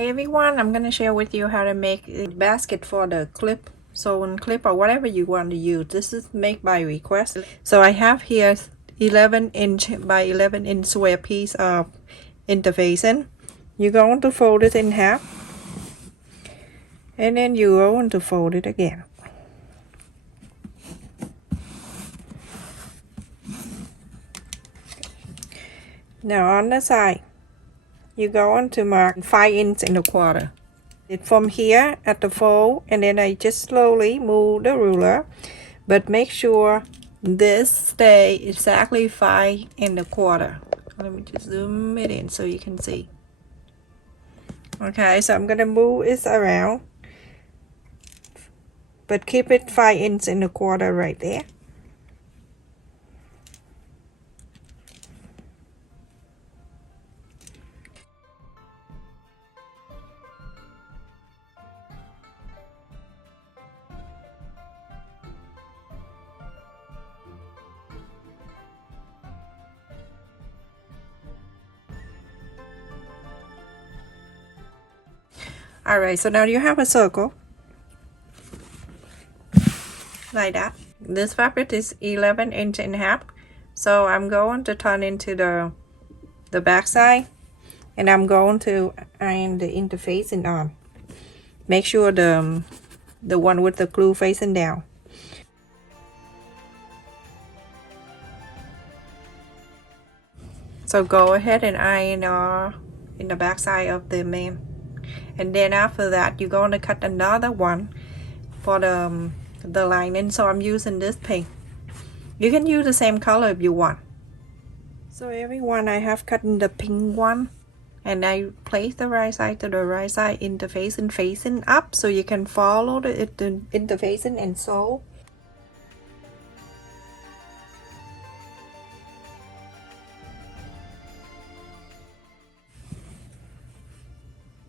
Hi everyone, I'm going to share with you how to make a basket for the clip, sewn clip or whatever you want to use. This is made by request. So I have here 11-inch by 11-inch square piece of interfacing. You're going to fold it in half and then you're going to fold it again. Now on the side, you're going to mark 5 inches and a quarter. From here at the fold, and then I just slowly move the ruler, but make sure this stay exactly 5 and a quarter. Let me just zoom it in so you can see. Okay, so I'm gonna move it around, but keep it 5 inches and a quarter right there. Alright, so now you have a circle like that. This fabric is 11 inch and a half, so I'm going to turn into the back side, and I'm going to iron the interfacing on. Make sure the one with the glue facing down. So go ahead and iron in the back side of the man, and then after that you're going to cut another one for the lining. So I'm using this pink. You can use the same color if you want. So everyone, I have cut the pink one, and I place the right side to the right side interfacing facing up, so you can follow the interfacing and sew.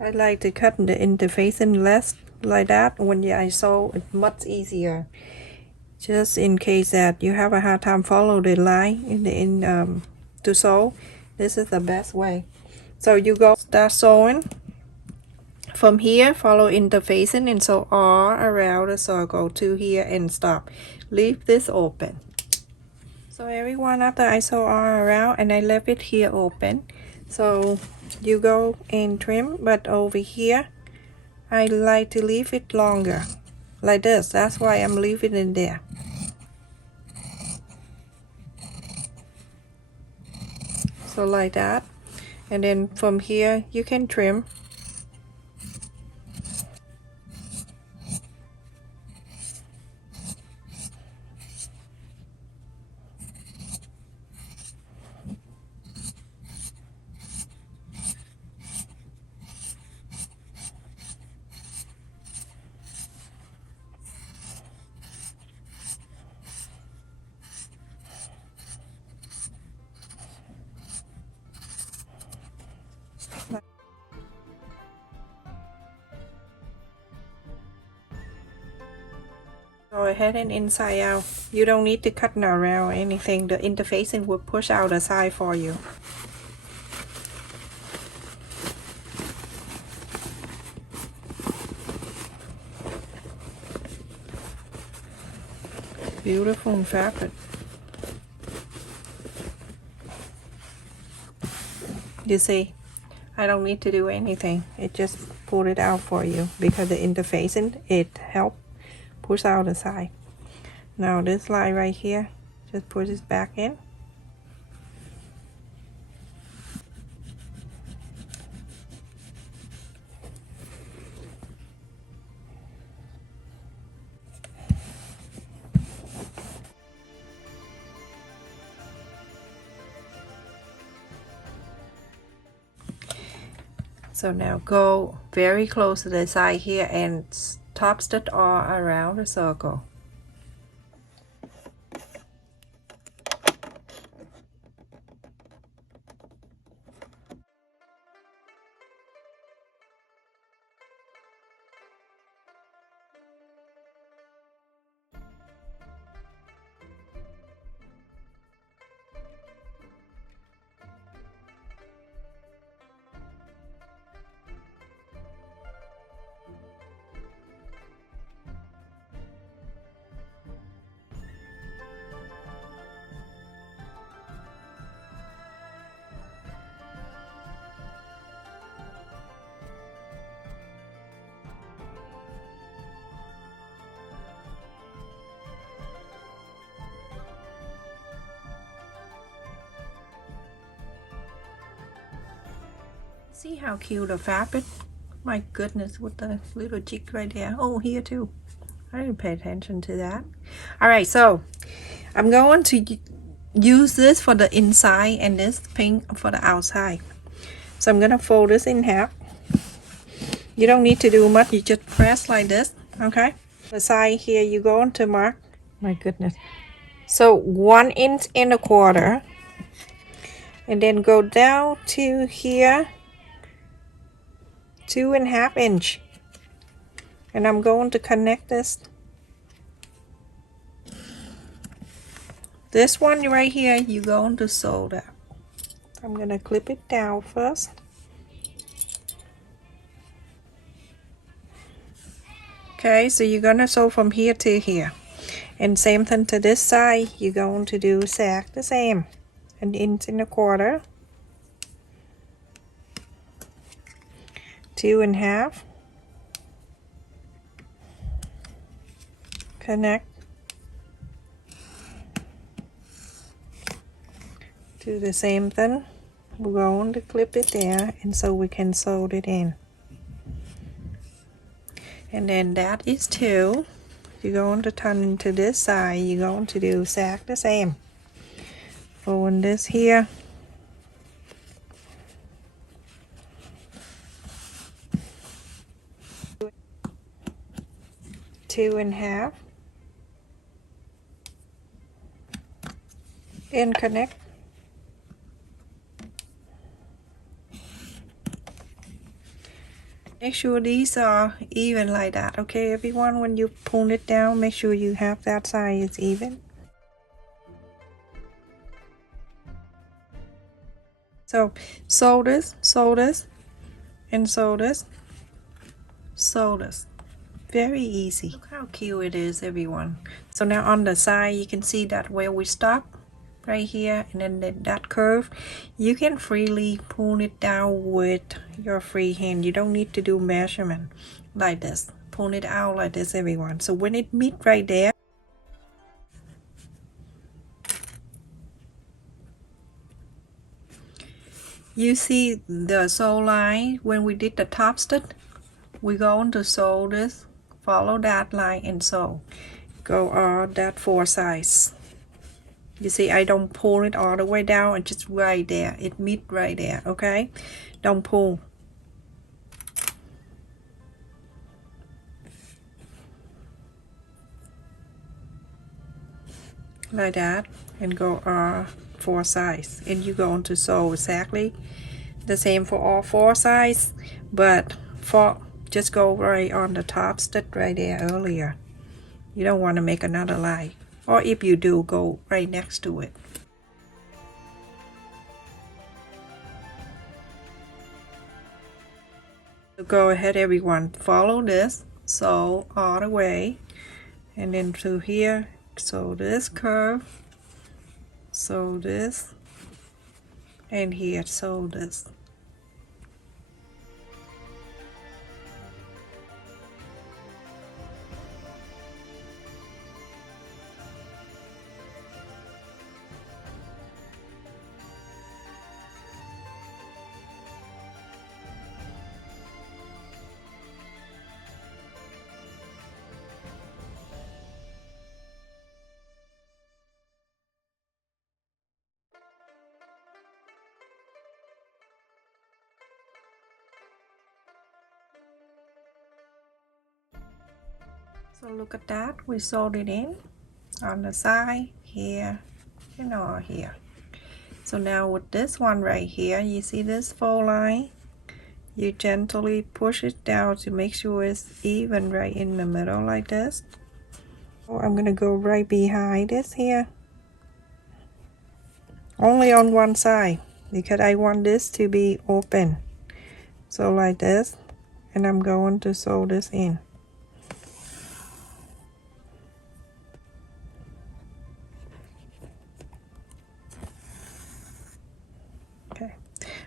I like to cut the interfacing less like that. When I sew, it's much easier. Just in case that you have a hard time follow the line to sew, this is the best way. So you go start sewing from here, follow interfacing and sew all around the circle to here and stop. Leave this open. So everyone, after I sew all around and I left it here open, so you go and trim, but over here I like to leave it longer like this. That's why I'm leaving it there. So like that, and then from here you can trim. Go ahead and inside out. You don't need to cut around or anything. The interfacing will push out the side for you. Beautiful fabric. You see, I don't need to do anything. It just pull it out for you because the interfacing, it helps push out the side. Now this line right here, just push it back in. So now go very close to the side here and top stitch all around the circle. See how cute the fabric? My goodness, with the little jig right there. Oh, here too. I didn't pay attention to that. Alright, so I'm going to use this for the inside and this pink for the outside. So I'm gonna fold this in half. You don't need to do much, you just press like this, okay? The side here, you go on to mark. My goodness. So 1 inch and a quarter. And then go down to here, 2.5 inch. And I'm going to connect this. This one right here, you're going to sew that. I'm gonna clip it down first. Okay, so you're gonna sew from here to here. And same thing to this side, you're going to do exact the same. 1 inch and a quarter. 2.5. Connect. Do the same thing. We're going to clip it there, and so we can sew it in. And then that is 2. You're going to turn into this side. You're going to do exactly the same. Fold this here. Two and a half. And connect. Make sure these are even like that, okay everyone? When you pull it down, make sure you have that side is even. So sew this, and sew this, sew this. Very easy. Look how cute it is, everyone. So now on the side, you can see that where we stop, right here, and then that curve, you can freely pull it down with your free hand. You don't need to do measurement like this. Pull it out like this, everyone. So when it meet right there, you see the sew line. When we did the top stitch, we're going to sew this, follow that line and sew. Go on that 4 sides. You see, I don't pull it all the way down, and just right there. It meet right there, okay? Don't pull. Like that, and go 4 sides. And you're going to sew exactly the same for all 4 sides, but just go right on the top stitch right there earlier. You don't want to make another line. Or if you do, go right next to it. So go ahead, everyone, follow this, sew all the way, and then to here, sew this curve, sew this, and here sew this. So look at that, we sewed it in on the side here and all here. So now with this one right here, you see this fold line, you gently push it down to make sure it's even right in the middle like this. So I'm gonna go right behind this here, only on one side because I want this to be open. So like this, and I'm going to sew this in.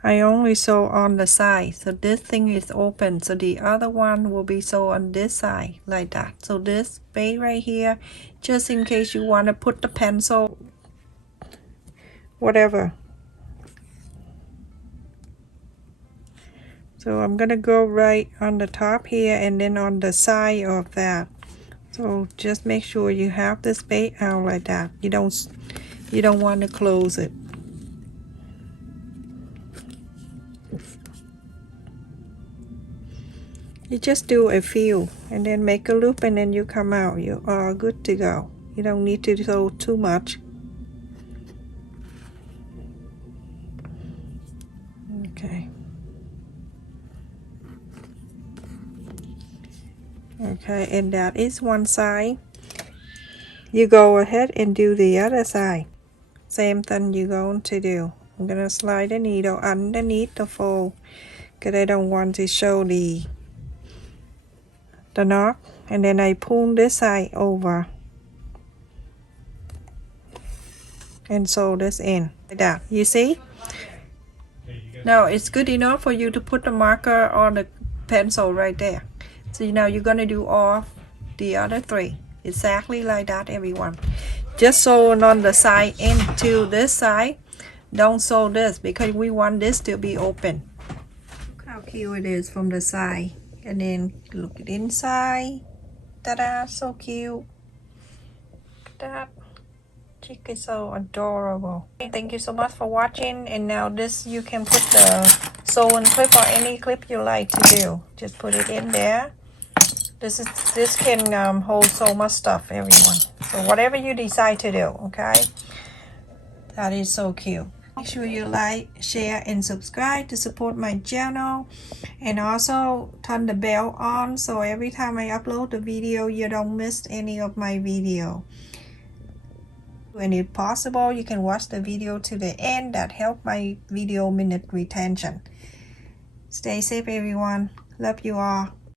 I only sew on the side, so this thing is open, so the other one will be sewn on this side like that. So this space right here, just in case you want to put the pencil, whatever. So I'm gonna go right on the top here and then on the side of that. So just make sure you have the space out like that. You don't want to close it. You just do a few and then make a loop and then you come out. You are good to go. You don't need to sew too much. Okay. Okay, and that is one side. You go ahead and do the other side. Same thing you're going to do. I'm gonna slide the needle underneath the fold because I don't want to show the knot, and then I pull this side over and sew this in like that. You see? Now it's good enough for you to put the marker on the pencil right there. So now you're gonna do all the other three exactly like that, everyone. Just sew on the side into this side. Don't sew this because we want this to be open. Look how cute it is from the side. And then look at inside. Ta-da, so cute. That chick is so adorable. Thank you so much for watching. And now this, you can put the sewing clip or any clip you like to do. Just put it in there. This can hold so much stuff, everyone. So whatever you decide to do, okay? That is so cute. Make sure you like, share, and subscribe to support my channel. And also turn the bell on so every time I upload the video, you don't miss any of my video. And if possible, you can watch the video to the end. That helps my video minute retention. Stay safe, everyone. Love you all.